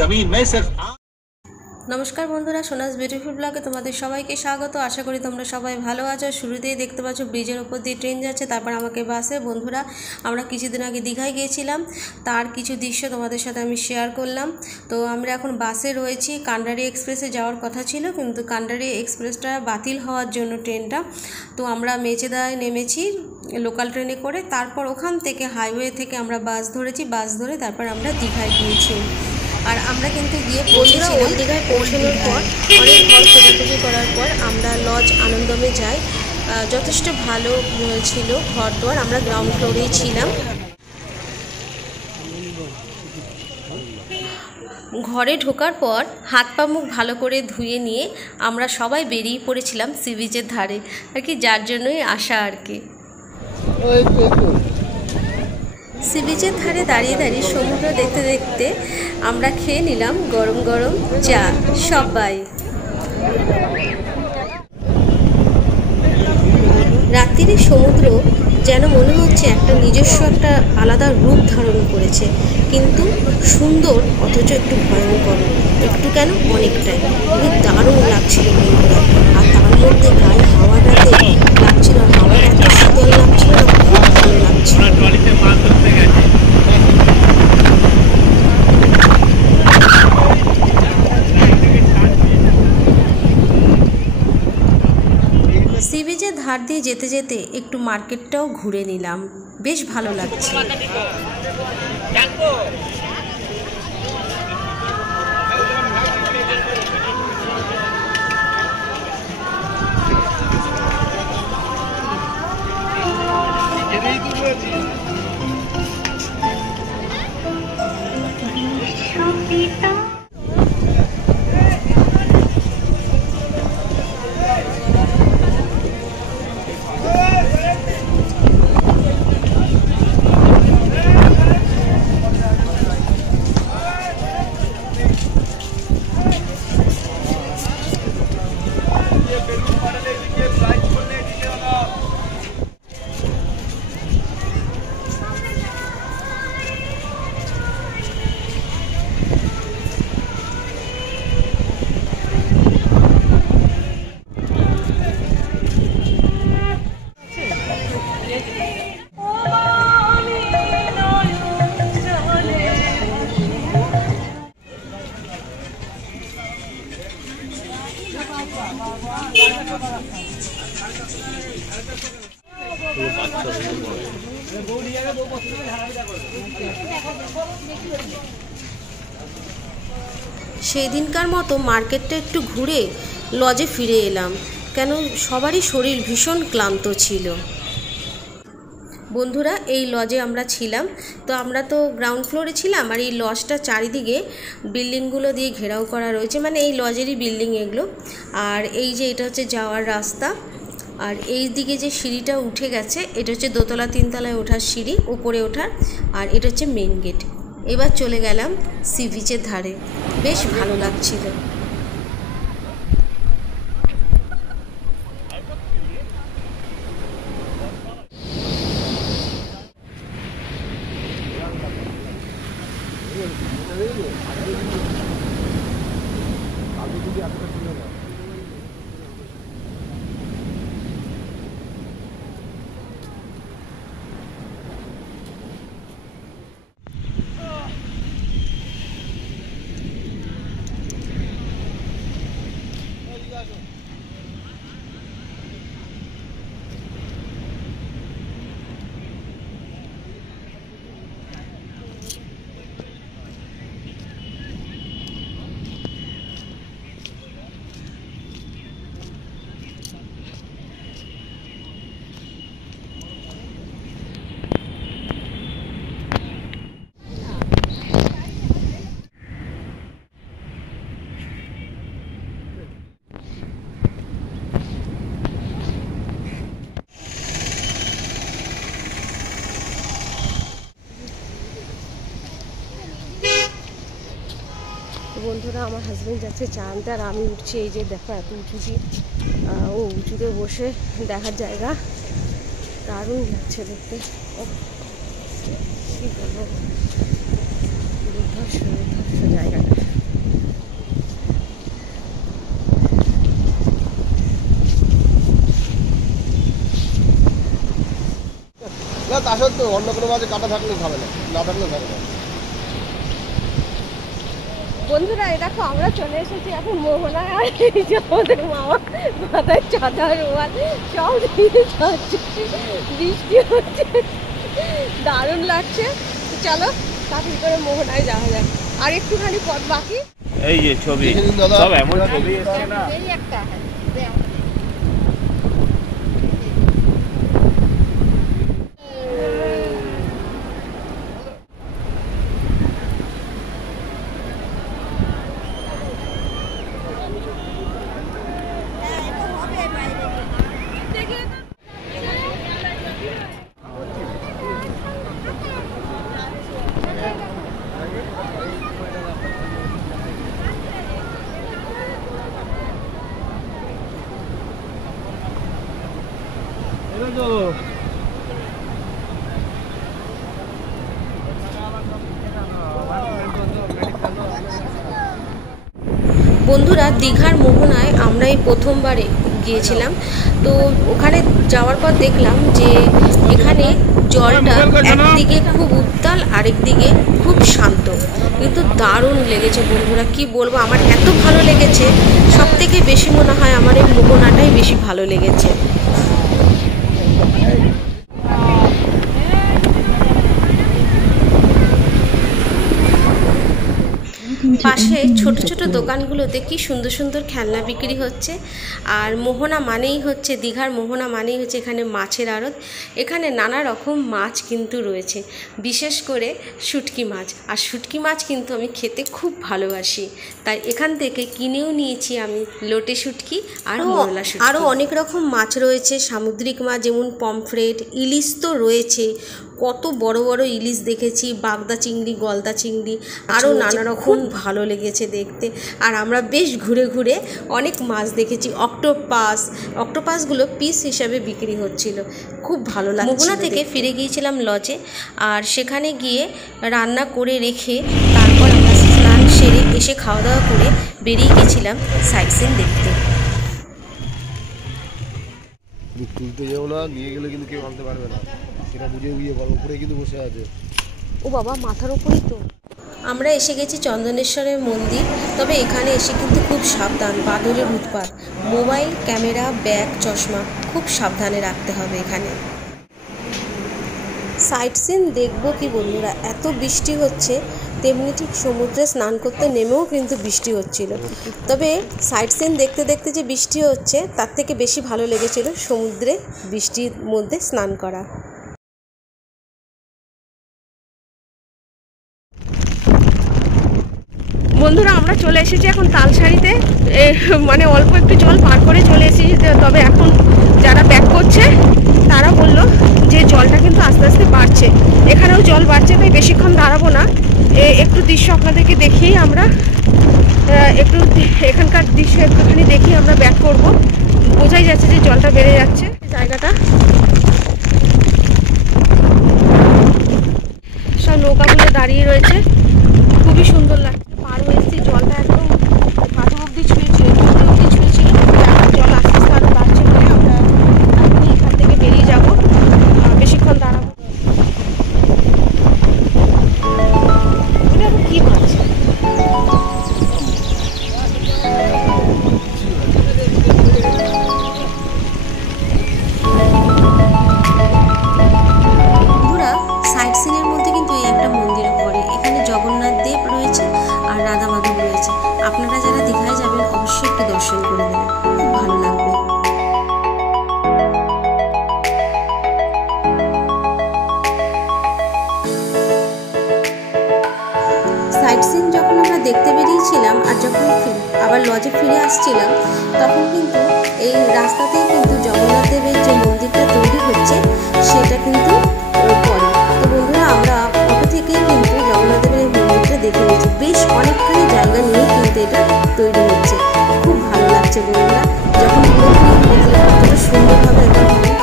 जमीन में सिर्फ। नमस्कार बंधुरा सोनास बिউটিফুল ব্লগে তোমাদের সবাইকে স্বাগত। আশা করি তোমরা সবাই ভালো আছো। শুরুতেই দেখতে পাচ্ছ ব্রিজের উপর দিয়ে ট্রেন যাচ্ছে, তারপর আমাকে বাসে। বন্ধুরা আমরা কিছুদিন আগে দীঘায় গিয়েছিলাম, তার কিছু দৃশ্য তোমাদের সাথে আমি শেয়ার করলাম। তো আমরা এখন বাসে রয়েছি। কান্ডারি এক্সপ্রেসে যাওয়ার কথা ছিল, কিন্তু কান্ডারি এক্সপ্রেসটা বাতিল হওয়ার জন্য ট্রেনটা, তো আমরা মেচেদায় নেমেছি লোকাল ট্রেনে করে। তারপর ওখান থেকে হাইওয়ে থেকে আমরা বাস ধরেছি, বাস ধরে তারপর আমরা দীঘায় গিয়েছি। আর আমরা কিন্তু গিয়ে পৌঁছেছিলাম। ওই দীঘায় পৌঁছানোর পর অনেক ঘর খোঁজাখুঁজি করার পর আমরা লজ আনন্দমে যাই। যথেষ্ট ভালো ছিল ঘর দোয়ার। আমরা গ্রাউন্ড ফ্লোরেই ছিলাম। ঘরে ঢোকার পর হাত পা মুখ ভালো করে ধুয়ে নিয়ে আমরা সবাই বেরিয়ে পড়েছিলাম সি বিচের ধারে আর কি, যার জন্যই আসা আর কি। সি বিচের ধারে দাঁড়িয়ে দাঁড়িয়ে সমুদ্র দেখতে দেখতে আমরা খেয়ে নিলাম গরম গরম চা সবাই। রাত্রির সমুদ্র যেন মনে হচ্ছে একটা নিজস্ব একটা আলাদা রূপ ধারণ করেছে, কিন্তু সুন্দর অথচ একটু ভয়ঙ্কর। একটু কেন, অনেকটাই। খুবই দারুণ লাগছিল বন্ধুরা। আর তার মধ্যে গায়ে হাওয়াটাতে লাগছিল, হাওয়া এত শীতল লাগছিল, খুব ভালো লাগছিল। সি বিচের ধার দিয়ে যেতে যেতে একটু মার্কেটটাও ঘুরে নিলাম, বেশ ভালো লাগছে। সেই দিনকার মতো মার্কেটটা একটু ঘুরে লজে ফিরে এলাম, কেন সবারই শরীর ভীষণ ক্লান্ত ছিল। বন্ধুরা এই লজে আমরা ছিলাম, তো আমরা তো গ্রাউন্ড ফ্লোরে ছিলাম, আর এই লজটা চারিদিকে বিল্ডিংগুলো দিয়ে ঘেরাও করা রয়েছে, মানে এই লজেরই বিল্ডিং এগুলো। আর এই যে এটা হচ্ছে যাওয়ার রাস্তা, আর এই দিকে যে সিঁড়িটা উঠে গেছে এটা হচ্ছে দোতলা তিনতলায় ওঠার সিঁড়ি, উপরে ওঠার। আর এটা হচ্ছে মেন গেট। এবার চলে গেলাম সি বিচের ধারে, বেশ ভালো লাগছিল। বন্ধুরা আমার হাজব্যান্ড যাচ্ছে চা আনতে, আর আমি উঠছি। এই যে দেখো এত উঁচুটি, ও উঁচুতে বসে দেখার জায়গা, দারুণ লাগছে দেখতে। কি বলবো, দুর্ধর্ষ জায়গাটা। না তা সত্ত্বেও অন্য কোনো মাঝে কাটা থাকলেও খাবে না, না থাকলেও খাবে না। বন্ধুরা এই দেখো আমরা চলে এসেছি এখন মোহনায়, আর এই যে আমাদের মামা মাথায় চাদর রোয়াল সব দিয়ে যাচ্ছে, বৃষ্টি হচ্ছে, দারুণ লাগছে। চলো তাড়াতাড়ি করে মোহনায় যাওয়া যাক, আর একটুখানি পথ বাকি। এই যে ছবি সব এমন ছবি এসছে না, এই একটা বন্ধুরা দীঘার মোহনায় আমরা এই প্রথমবারে গিয়েছিলাম। তো ওখানে যাওয়ার পর দেখলাম যে এখানে জলটা একদিকে খুব উত্তাল, আরেকদিকে খুব শান্ত, কিন্তু দারুণ লেগেছে বন্ধুরা, কি বলবো, আমার এত ভালো লেগেছে। সব থেকে বেশি মনে হয় আমার এই মোহনাটাই বেশি ভালো লেগেছে। পাশে ছোট ছোট দোকানগুলোতে কি সুন্দর সুন্দর খেলনা বিক্রি হচ্ছে। আর মোহনা মানেই হচ্ছে, দীঘার মোহনা মানেই হচ্ছে এখানে মাছের আড়ত। এখানে নানা রকম মাছ কিন্তু রয়েছে, বিশেষ করে শুটকি মাছ। আর শুটকি মাছ কিন্তু আমি খেতে খুব ভালোবাসি, তাই এখান থেকে কিনেও নিয়েছি আমি লোটে শুটকি আর মোরলা শুটকি। আরও অনেক রকম মাছ রয়েছে, সামুদ্রিক মাছ, যেমন পমফ্রেট, ইলিশ তো রয়েছে, কত বড় বড় ইলিশ দেখেছি, বাগদা চিংড়ি, গলদা চিংড়ি, আরও নানা রকম ভালো লেগেছে দেখতে। আর আমরা বেশ ঘুরে ঘুরে অনেক মাছ দেখেছি, অক্টোপাসগুলো পিস হিসাবে বিক্রি হচ্ছিল, খুব ভালো লাগছে। মোহনা থেকে ফিরে গিয়েছিলাম লজে, আর সেখানে গিয়ে রান্না করে রেখে তারপর আমরা স্নান সেরে এসে খাওয়া দাওয়া করে বেরিয়ে গেছিলাম সাইট সিন দেখতে। তুলতে যাবো না, নিয়ে গেলে কিন্তু কেউ আনতে পারবে না, সেটা বুঝে বুঝে গল্প করে কিন্তু বসে আছে। ও বাবা, মাথার উপরেই তো। আমরা এসে গেছি চন্দনেশ্বরের মন্দির, তবে এখানে এসে কিন্তু খুব সাবধান, বাদুড়ের উৎপাত, মোবাইল, ক্যামেরা, ব্যাগ, চশমা খুব সাবধানে রাখতে হবে এখানে। সাইট সিন দেখবো কি বন্ধুরা, এত বৃষ্টি হচ্ছে, তেমনি ঠিক সমুদ্রে স্নান করতে নেমেও কিন্তু বৃষ্টি হচ্ছিল। তবে সাইট সিন দেখতে দেখতে যে বৃষ্টি হচ্ছে, তার থেকে বেশি ভালো লেগেছিল সমুদ্রে বৃষ্টির মধ্যে স্নান করা। বন্ধুরা আমরা চলে এসেছি এখন তালসারিতে, মানে অল্প একটু জল পার করে চলে এসেছি। তবে এখন যারা ব্যাক করছে তারা বললো যে জলটা কিন্তু আস্তে আস্তে বাড়ছে, এখানেও জল বাড়ছে, তাই বেশিক্ষণ দাঁড়াবো না, একটু দৃশ্য আপনাদেরকে দেখিয়েই আমরা একটু এখানকার দৃশ্য একটুখানি দেখিয়ে আমরা ব্যাক করব। বোঝাই যাচ্ছে যে জলটা বেড়ে যাচ্ছে। জায়গাটা সব নৌকাগুলো দাঁড়িয়ে রয়েছে, খুবই সুন্দর লাগছে। পার হয়ে এসেছি, জলটা একদম হাঁটু অব্দি ছুঁয়েছিল, জল আস্তে আস্তে আরও বাড়ছে বলে আমরা এখনই এখান থেকে বেরিয়ে যাব, বেশিক্ষণ দাঁড়াবো। এটা কি মাছ? সাইট সিনের মধ্যে কিন্তু এই একটা মন্দিরও পড়ে, এখানে জগন্নাথ দেব রয়েছে আর রাধা মাধব রয়েছে। আপনারা যারা দীঘায় যাবেন অবশ্যই একটু দর্শন করে দেবেন, খুব ভালো লাগবে। সাইট সিন যখন আমরা দেখতে বেরিয়েছিলাম আর যখন আবার লজে ফিরে আসছিলাম, তখন কিন্তু এই রাস্তাতেই কিন্তু জগন্নাথ দেবের যে মন্দিরটা তৈরি হচ্ছে সেটা কিন্তু পড়ে। তো বন্ধুরা আমরা অটো থেকেই কিন্তু জগন্নাথ দেবের এই মন্দিরটা দেখে নিয়েছি, বেশ অনেকখানি জায়গা নিয়ে কিন্তু এটা তৈরি হচ্ছে, খুব ভালো লাগছে বন্ধুরা। যখন কতটা সুন্দরভাবে এটা হয়।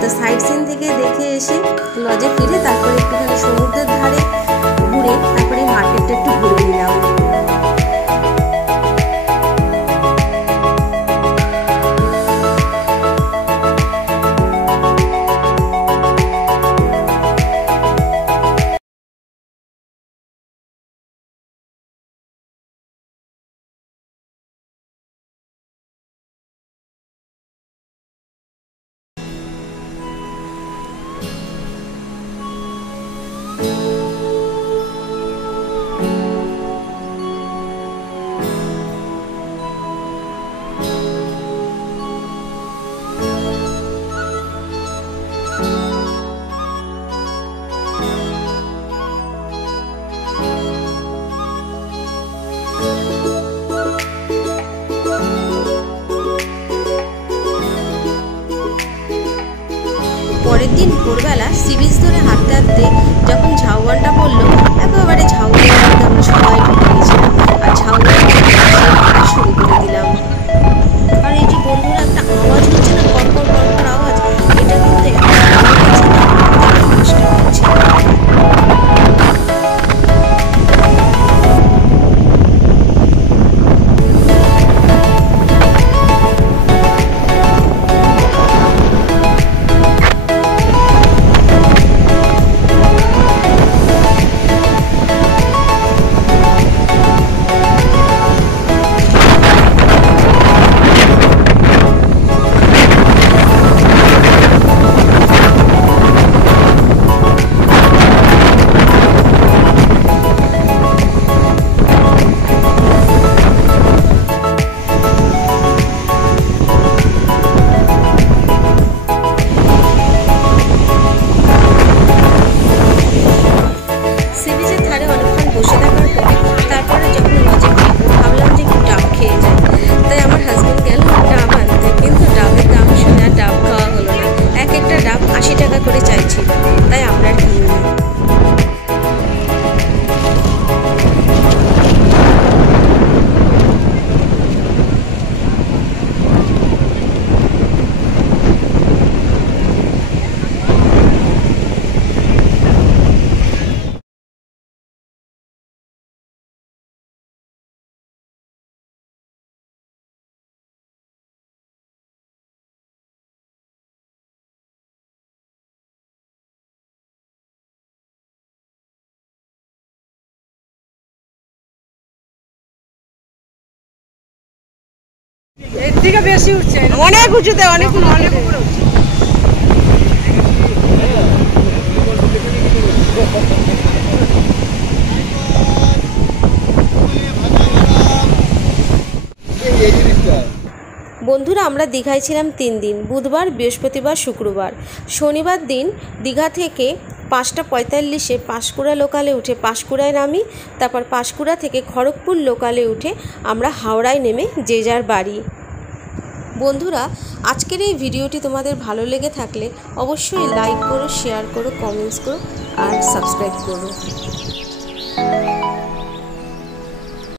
তো সাইট সিন থেকে দেখে এসে লজে ফিরে তারপরে একটুখানি সমুদ্রের ধারে ঘুরে তারপরে মার্কেটটা একটু ঘুরে নিলাম। ভোরবেলা সি বিচ ধরে হাঁটতে হাঁটতে যখন ঝাউবনটা পড়লো, একেবারে ঝাউবনের মধ্যে আমরা সবাই ঢুকে গেছিলাম আর ঝাউবন শুরু করে দিলাম। আর এই যে বন্ধুরা একটা আওয়াজ হচ্ছে না, কড়কড় কড়কড় আওয়াজ, এটা কিন্তু একটা এর থেকে বেশি উঠছে, অনেক উঁচুতে, অনেক অনেক উপরে উঠছে। বন্ধুরা আমরা দীঘায় ছিলাম 3 দিন, বুধবার, বৃহস্পতিবার, শুক্রবার। শনিবার দিন দীঘা থেকে 5:45-এ পাঁশকুড়া লোকালে উঠে পাঁশকুড়ায় নামি। তারপর পাঁশকুড়া থেকে খড়গপুর লোকালে উঠে আমরা হাওড়ায় নেমে যে যার বাড়ি। বন্ধুরা আজকের এই ভিডিওটি তোমাদের ভালো লেগে থাকলে অবশ্যই লাইক করো, শেয়ার করো, কমেন্টস করো আর সাবস্ক্রাইব করো।